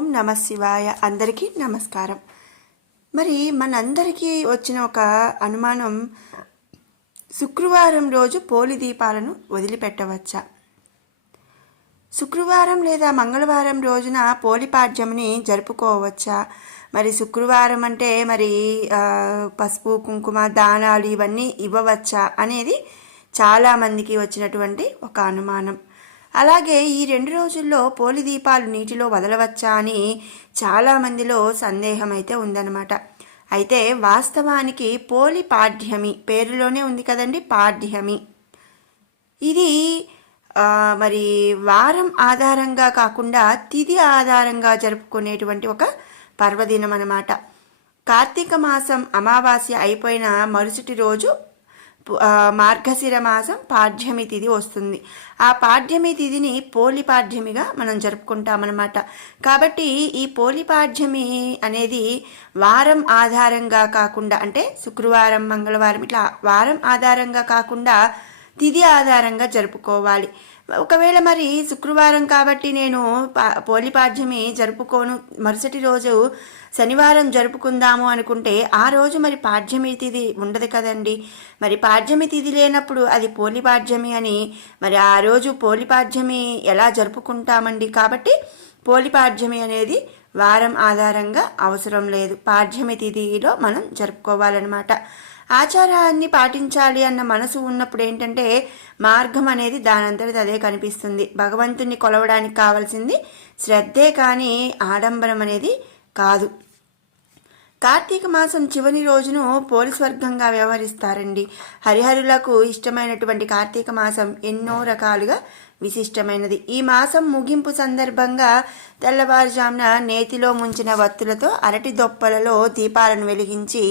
ఓం నమ శివాయ. అందరికీ నమస్కారం. మరి మనందరికీ వచ్చిన ఒక అనుమానం శుక్రవారం రోజు పోలి దీపాలను వదిలిపెట్టవచ్చా? శుక్రవారం లేదా మంగళవారం రోజున పోలిపాడ్యమిని జరుపుకోవచ్చా? మరి శుక్రవారం అంటే మరి పసుపు కుంకుమ దానాలు ఇవన్నీ ఇవ్వవచ్చా అనేది చాలామందికి వచ్చినటువంటి ఒక అనుమానం. అలాగే ఈ రెండు రోజుల్లో పోలి దీపాలు నీటిలో వదలవచ్చా అని చాలామందిలో సందేహం అయితే ఉందన్నమాట. అయితే వాస్తవానికి పోలి పాఠ్యమి పేరులోనే ఉంది కదండి పాఠ్యమి ఇది మరి వారం ఆధారంగా కాకుండా తిథి ఆధారంగా జరుపుకునేటువంటి ఒక పర్వదినం అన్నమాట కార్తీక మాసం అమావాస్య అయిపోయిన మరుసటి రోజు మార్గశిర మాసం పాడ్యమి తిథి వస్తుంది. ఆ పాడ్యమి తిథిని పోలి పాడ్యమిగా మనం జరుపుకుంటామన్నమాట. కాబట్టి ఈ పోలి పాడ్యమి అనేది వారం ఆధారంగా కాకుండా అంటే శుక్రవారం మంగళవారం ఇట్లా వారం ఆధారంగా కాకుండా తిథి ఆధారంగా జరుపుకోవాలి. ఒకవేళ మరి శుక్రవారం కాబట్టి నేను పా- పోలిపాడ్యమి జరుపుకోను. మరుసటి రోజు శనివారం జరుపుకుందాము అనుకుంటే ఆ రోజు మరి పాడ్యమి తిథి ఉండదు కదండి. మరి పాడ్యమి తిథి లేనప్పుడు అది పోలిపాడ్యమి అని మరి ఆ రోజు పోలిపాడ్యమి ఎలా జరుపుకుంటామండి? కాబట్టి పోలిపాడ్యమి అనేది వారం ఆధారంగా అవసరం లేదు. పాడ్యమి తిథిలో మనం జరుపుకోవాలన్నమాట. ఆచారాన్ని పాటించాలి అన్న మనసు ఉన్నప్పుడు ఏంటంటే మార్గం అనేది దానంతటి అదే కనిపిస్తుంది. భగవంతుని కొలవడానికి కావాల్సింది శ్రద్ధే కానీ ఆడంబరం అనేది కాదు. కార్తీక మాసం చివరి రోజును పోలీస్ వర్గంగా వ్యవహరిస్తారండి. హరిహరులకు ఇష్టమైనటువంటి కార్తీక మాసం ఎన్నో రకాలుగా విశిష్టమైనది. ఈ మాసం ముగింపు సందర్భంగా తెల్లవారుజామున నేతిలో ముంచిన వత్తులతో అరటి దొప్పలలో దీపాలను వెలిగించి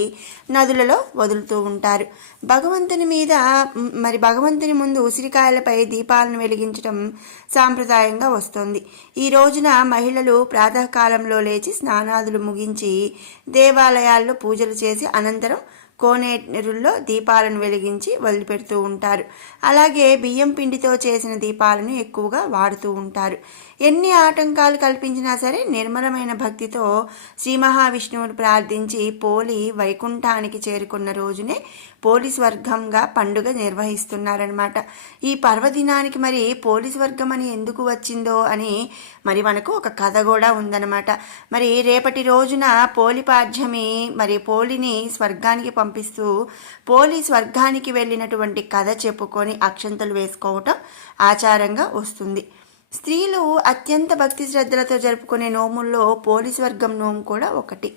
నదులలో వదులుతూ ఉంటారు. భగవంతుని మీద మరి భగవంతుని ముందు ఉసిరికాయలపై దీపాలను వెలిగించడం సాంప్రదాయంగా వస్తుంది. ఈ రోజున మహిళలు ప్రాతకాలంలో లేచి స్నానాదులు ముగించి దేవాలయాల్లో పూజలు చేసి అనంతరం కోనేరుల్లో దీపాలను వెలిగించి వదిలిపెడుతూ ఉంటారు. అలాగే బియ్యం పిండితో చేసిన దీపాలను ఎక్కువగా వాడుతూ ఉంటారు. ఎన్ని ఆటంకాలు కల్పించినా సరే నిర్మలమైన భక్తితో శ్రీ మహావిష్ణువుని ప్రార్థించి పోలి వైకుంఠానికి చేరుకున్న రోజునే పోలీస్ వర్గంగా పండుగ నిర్వహిస్తున్నారనమాట ఈ పర్వదినానికి మరి పోలీస్ వర్గం అని ఎందుకు వచ్చిందో అని మరి మనకు ఒక కథ కూడా ఉందన్నమాట. మరి రేపటి రోజున పోలిపాఠ్యమి మరి పోలిని స్వర్గానికి పంపిస్తూ పోలి స్వర్గానికి వెళ్ళినటువంటి కథ చెప్పుకొని అక్షంతలు వేసుకోవటం ఆచారంగా వస్తుంది. స్త్రీలు అత్యంత భక్తి శ్రద్ధలతో జరుపుకునే నోముల్లో పోలీస్ వర్గం నోము కూడా ఒకటి.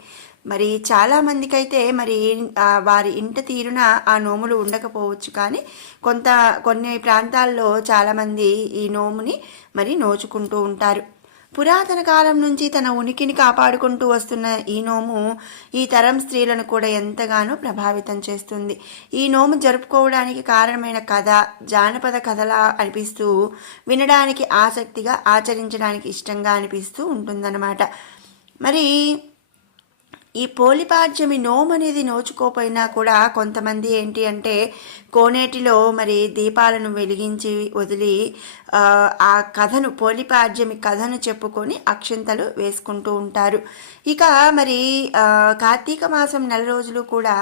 మరి చాలామందికైతే మరి వారి ఇంట తీరున ఆ నోములు ఉండకపోవచ్చు కానీ కొంత కొన్ని ప్రాంతాల్లో చాలామంది ఈ నోముని మరి నోచుకుంటూ ఉంటారు. పురాతన కాలం నుంచి తన ఉనికిని కాపాడుకుంటూ వస్తున్న ఈ నోము ఈ తరం స్త్రీలను కూడా ఎంతగానో ప్రభావితం చేస్తుంది. ఈ నోము జరుపుకోవడానికి కారణమైన కథ జానపద కథలా అనిపిస్తూ వినడానికి ఆసక్తిగా ఆచరించడానికి ఇష్టంగా అనిపిస్తూ ఉంటుందన్నమాట. మరి ఈ పోలిపాడ్యమి నోమనేది నోచుకోపోయినా కూడా కొంతమంది ఏంటి అంటే కోనేటిలో మరి దీపాలను వెలిగించి వదిలి ఆ, కథను పోలిపాడ్యమి కథను చెప్పుకొని అక్షింతలు వేసుకుంటూ ఉంటారు. ఇక మరి కార్తీక మాసం నెల రోజులు కూడా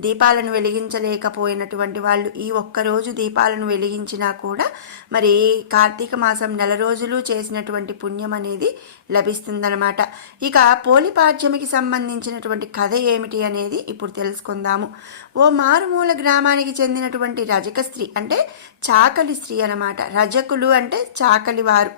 దీపాలను వెలిగించలేకపోయినటువంటి వాళ్ళు ఈ ఒక్కరోజు దీపాలను వెలిగించినా కూడా మరి కార్తీక మాసం నెల రోజులు చేసినటువంటి పుణ్యం అనేది లభిస్తుందన్నమాట. ఇక పోలిపాడ్యమికి సంబంధించినటువంటి కథ ఏమిటి అనేది ఇప్పుడు తెలుసుకుందాము. ఓ మారుమూల గ్రామానికి చెందిన చెందినటువంటి రజక స్త్రీ అంటే చాకలి స్త్రీ అన్నమాట. రజకులు అంటే చాకలి వారు.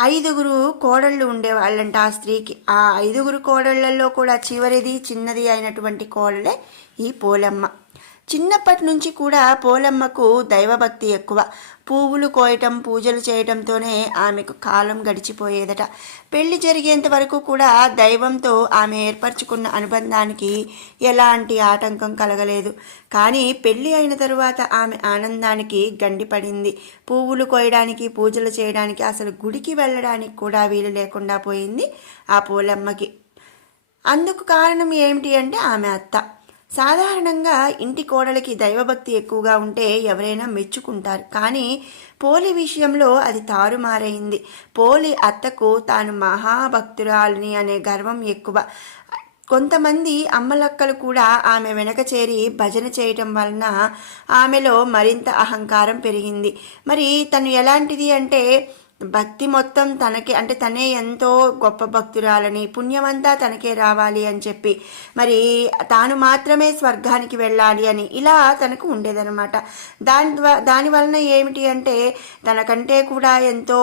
ఐదుగురు కోడళ్ళు ఉండేవాళ్ళంట ఆ స్త్రీకి. ఆ ఐదుగురు కోడళ్ళల్లో కూడా చివరిది చిన్నది అయినటువంటి కోడలే ఈ పోలమ్మ. చిన్నప్పటి నుంచి కూడా పోలమ్మకు దైవభక్తి ఎక్కువ. పువ్వులు కోయటం పూజలు చేయటంతోనే ఆమెకు కాలం గడిచిపోయేదట. పెళ్ళి జరిగేంత వరకు కూడా దైవంతో ఆమె ఏర్పరచుకున్న అనుబంధానికి ఎలాంటి ఆటంకం కలగలేదు. కానీ పెళ్ళి అయిన తరువాత ఆమె ఆనందానికి గండిపడింది పువ్వులు కోయడానికి పూజలు చేయడానికి అసలు గుడికి వెళ్ళడానికి కూడా వీలు లేకుండా పోయింది ఆ పోలమ్మకి. అందుకు కారణం ఏమిటి అంటే ఆమె అత్త. సాధారణంగా ఇంటి కోడలికి దైవభక్తి ఎక్కువగా ఉంటే ఎవరైనా మెచ్చుకుంటారు. కానీ పోలి విషయంలో అది తారుమారైంది. పోలి అత్తకు తాను మహాభక్తురాలిని అనే గర్వం ఎక్కువ. కొంతమంది అమ్మలక్కలు కూడా ఆమె వెనక చేరి భజన చేయటం వలన ఆమెలో మరింత అహంకారం పెరిగింది. మరి తను ఎలాంటిది అంటే భక్తి మొత్తం తనకి అంటే తనే ఎంతో గొప్ప భక్తురాలని పుణ్యమంతా తనకే రావాలి అని చెప్పి మరి తాను మాత్రమే స్వర్గానికి వెళ్ళాలి అని ఇలా తనకు ఉండేదనమాట దాని ద్వారా దాని వలన ఏమిటి అంటే తనకంటే కూడా ఎంతో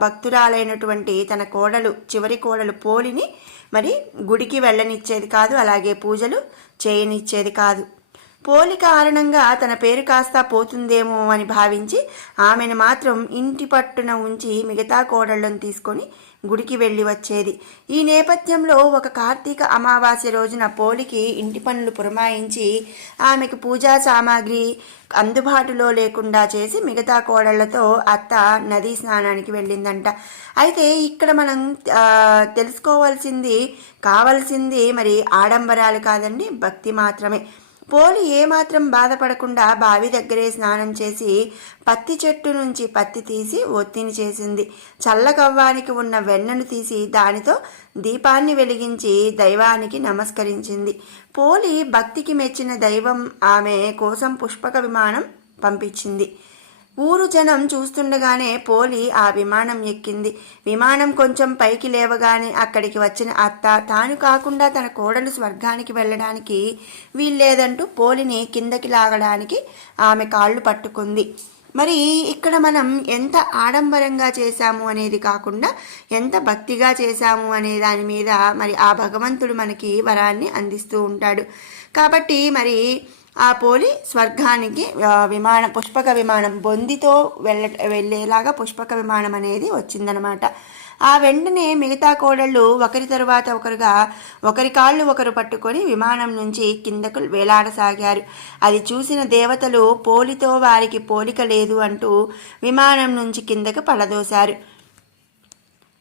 భక్తురాలైనటువంటి తన కోడలు చివరి కోడలు పోలిని మరి గుడికి వెళ్ళనిచ్చేది కాదు అలాగే పూజలు చేయనిచ్చేది కాదు. పోలి కారణంగా తన పేరు కాస్త పోతుందేమో అని భావించి ఆమెను మాత్రం ఇంటి పట్టున ఉంచి మిగతా కోడళ్ళను తీసుకొని గుడికి వెళ్ళి వచ్చేది. ఈ నేపథ్యంలో ఒక కార్తీక అమావాస్య రోజున పోలికి ఇంటి పనులు పురమాయించి ఆమెకు పూజా సామాగ్రి అందుబాటులో లేకుండా చేసి మిగతా కోడళ్ళతో అత్త నదీ స్నానానికి వెళ్ళిందంట. అయితే ఇక్కడ మనం తెలుసుకోవాల్సింది కావాల్సింది మరి ఆడంబరాలు కాదండి భక్తి మాత్రమే. పోలి ఏమాత్రం బాధపడకుండా బావి దగ్గరే స్నానం చేసి పత్తి చెట్టు నుంచి పత్తి తీసి ఒత్తిని చేసింది. చల్లకవ్వానికి ఉన్న వెన్నను తీసి దానితో దీపాన్ని వెలిగించి దైవానికి నమస్కరించింది. పోలి భక్తికి మెచ్చిన దైవం ఆమె కోసం పుష్పక విమానం పంపించింది. ఊరు జనం చూస్తుండగానే పోలి ఆ విమానం ఎక్కింది. విమానం కొంచెం పైకి లేవగానే అక్కడికి వచ్చిన అత్త తాను కాకుండా తన కోడలు స్వర్గానికి వెళ్ళడానికి వీల్లేదంటూ పోలిని కిందకి లాగడానికి ఆమె కాళ్ళు పట్టుకుంది. మరి ఇక్కడ మనం ఎంత ఆడంబరంగా చేశాము అనేది కాకుండా ఎంత భక్తిగా చేశాము అనే దాని మీద మరి ఆ భగవంతుడు మనకి వరాన్ని అందిస్తూ ఉంటాడు. కాబట్టి మరి ఆ పోలి స్వర్గానికి విమాన పుష్పక విమానం బొందితో వెళ్ళ వెళ్ళేలాగా పుష్పక విమానం అనేది వచ్చిందనమాట. ఆ వెంటనే మిగతా కోడళ్ళు ఒకరి తరువాత ఒకరుగా ఒకరి కాళ్ళు ఒకరు పట్టుకొని విమానం నుంచి కిందకు వేలాడసాగారు. అది చూసిన దేవతలు పోలితో వారికి పోలిక లేదు అంటూ విమానం నుంచి కిందకు పడదోశారు.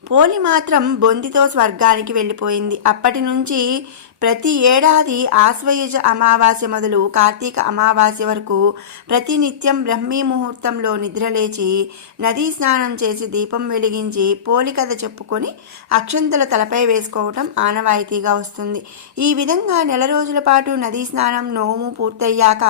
పోలి మాత్రం బొందితో స్వర్గానికి వెళ్ళిపోయింది. అప్పటి నుంచి ప్రతి ఏడాది ఆశ్వయుజ అమావాస్య మొదలు కార్తీక అమావాస్య వరకు ప్రతినిత్యం బ్రహ్మీ ముహూర్తంలో నిద్రలేచి నదీ స్నానం చేసి దీపం వెలిగించి పోలికథ చెప్పుకొని అక్షంతల తలపై వేసుకోవటం ఆనవాయితీగా వస్తుంది. ఈ విధంగా నెల రోజుల పాటు నదీ స్నానం నోము పూర్తయ్యాక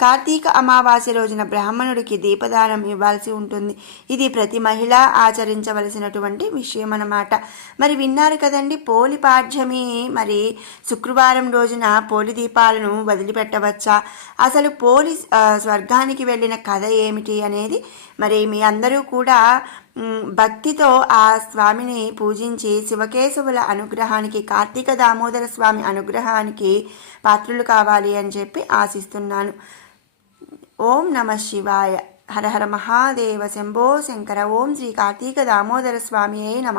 కార్తీక అమావాస్య రోజున బ్రాహ్మణుడికి దీపదానం ఇవ్వాల్సి ఉంటుంది. ఇది ప్రతి మహిళ ఆచరించవలసినటువంటి విషయం అన్నమాట మరి విన్నారు కదండి పోలి పాఠ్యమి మరి శుక్రవారం రోజున పోలి దీపాలను వదిలిపెట్టవచ్చా? అసలు పోలి స్వర్గానికి వెళ్ళిన కథ ఏమిటి అనేది మరి మీ అందరూ కూడా భక్తితో ఆ స్వామిని పూజించి శివకేశవుల అనుగ్రహానికి కార్తీక దామోదర స్వామి అనుగ్రహానికి పాత్రులు కావాలి అని చెప్పి ఆశిస్తున్నాను. ఓం నమ శివాయ. హర హర మహాదేవ శంభో శంకర. ఓం శ్రీ కార్తీక దామోదర స్వామియే నమ.